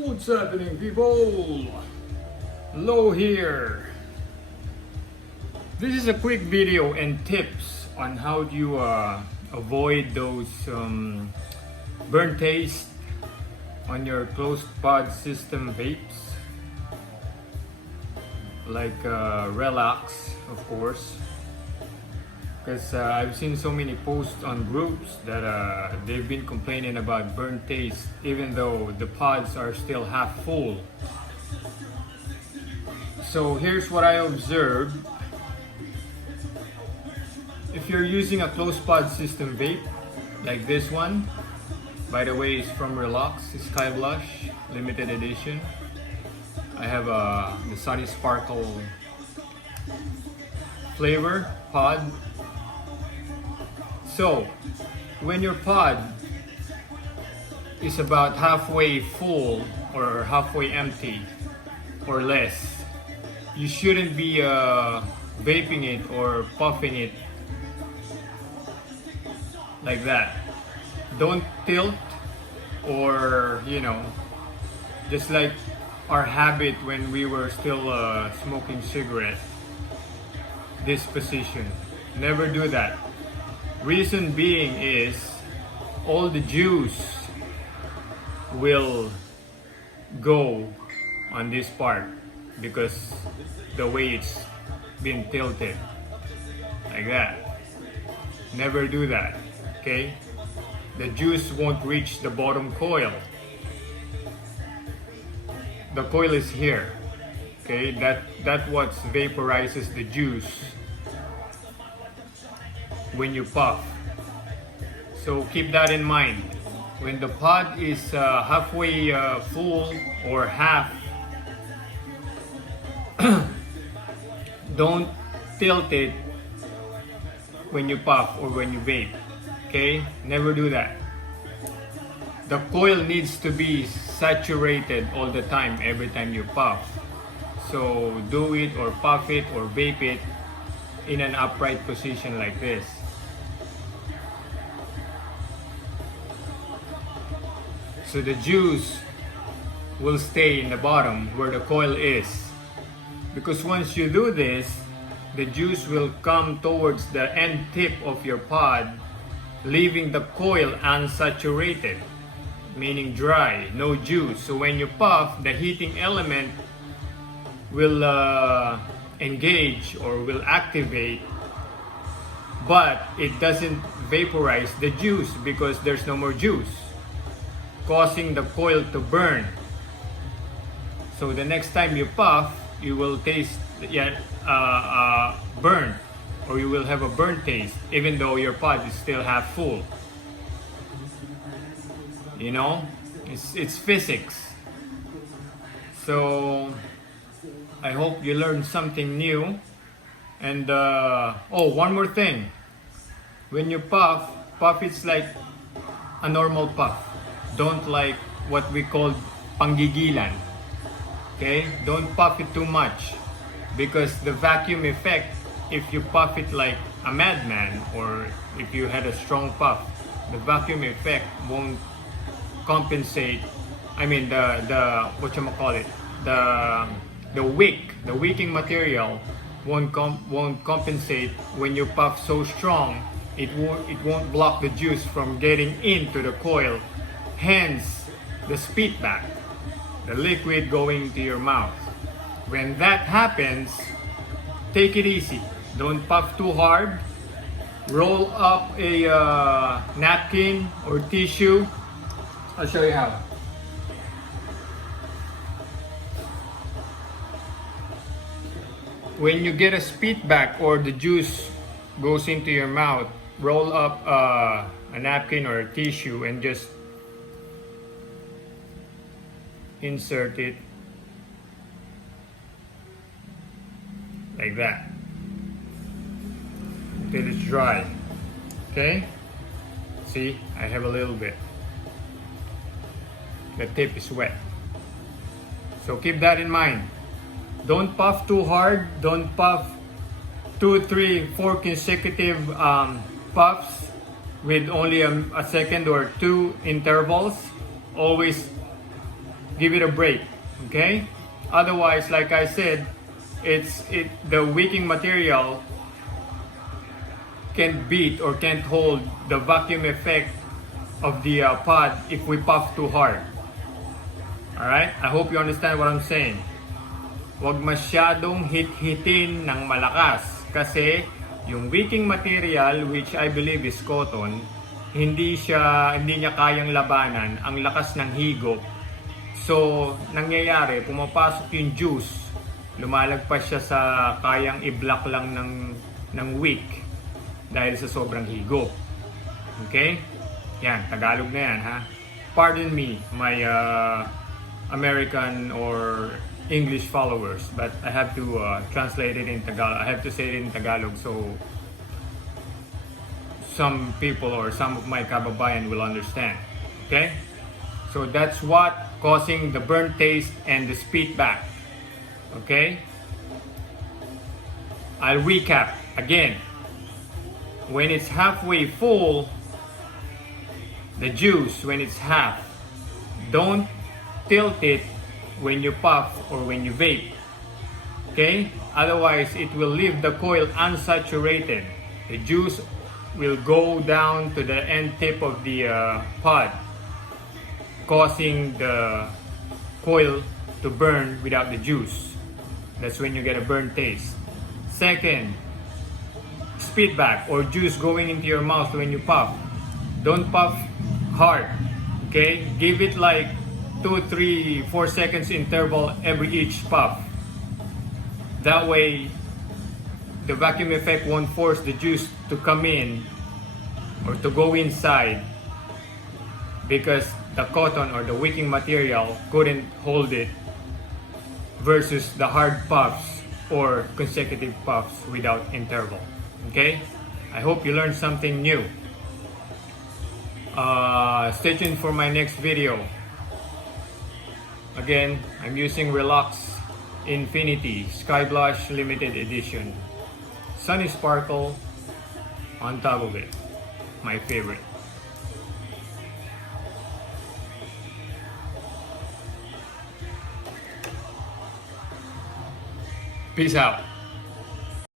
What's happening, people? Low here. This is a quick video and tips on how you avoid those burnt taste on your closed pod system vapes, like RELX, of course. Because I've seen so many posts on groups that they've been complaining about burnt taste even though the pods are still half full. So here's what I observed. If you're using a closed pod system vape like this one, by the way, it's from RELX, Sky Blush limited edition. I have the Sunny Sparkle flavor pod. So when your pod is about halfway full or halfway empty or less, you shouldn't be vaping it or puffing it like that. Don't tilt, or just like our habit when we were still smoking cigarette, this position. Never do that. Reason being is all the juice will go on this part because the way it's been tilted like that. Never do that, okay? The juice won't reach the bottom coil. The coil is here, okay? That what vaporizes the juice when you puff. So keep that in mind. When the pod is halfway full or half, don't tilt it when you puff or when you vape, okay? Never do that. The coil needs to be saturated all the time every time you puff. So do it or puff it or vape it in an upright position like this. So the juice will stay in the bottom where the coil is. Because once you do this, the juice will come towards the end tip of your pod, leaving the coil unsaturated, meaning dry, no juice. So when you puff, the heating element will engage or will activate, but it doesn't vaporize the juice because there's no more juice, causing the coil to burn. So the next time you puff, you will taste burnt, or you will have a burnt taste even though your pod is still half full. It's physics. So I hope you learned something new. And one more thing. When you puff it's like a normal puff. Don't like what we call panggigilan. Okay? Don't puff it too much, because the vacuum effect, if you puff it like a madman or if you had a strong puff, the vacuum effect won't compensate. I mean the wicking material won't compensate when you puff so strong. It won't block the juice from getting into the coil, hence the spit back, the liquid going to your mouth. When that happens, take it easy. Don't puff too hard. Roll up a napkin or tissue. I'll show you how. When you get a spit back or the juice goes into your mouth, roll up a napkin or a tissue and just insert it like that until it's dry. Okay? See, I have a little bit. The tip is wet. So keep that in mind. Don't puff too hard. Don't puff 2, 3, 4 consecutive puffs with only a second or two intervals. Always give it a break, okay? Otherwise, like I said, the wicking material can't beat or can't hold the vacuum effect of the pod if we puff too hard. Alright? I hope you understand what I'm saying. Huwag masyadong hit-hitin ng malakas kasi yung wicking material, which I believe is cotton, hindi niya kayang labanan ang lakas ng higop. So, nangyayari, pumapasok yung juice, lumalagpas siya sa kayang i-block lang ng wick dahil sa sobrang higop. Okay? Yan, Tagalog na yan, ha? Pardon me, my American or English followers, but I have to translate it in Tagalog. I have to say it in Tagalog so some people or some of my kababayan will understand. Okay? So that's what causing the burnt taste and the spit back. Okay? I'll recap again. When it's halfway full, the juice, when it's half, don't tilt it when you puff or when you vape. Okay? Otherwise, it will leave the coil unsaturated. The juice will go down to the end tip of the pod, causing the coil to burn without the juice. That's when you get a burnt taste. Second, spit back or juice going into your mouth when you puff. Don't puff hard. Okay? Give it like 2, 3, 4 seconds interval every each puff. That way, the vacuum effect won't force the juice to come in or to go inside because the cotton or the wicking material couldn't hold it versus the hard puffs or consecutive puffs without interval. Okay? I hope you learned something new. Stay tuned for my next video. Again, I'm using RELX Infinity Sky Blush Limited Edition. Sunny Sparkle on top of it. My favorite. Peace out.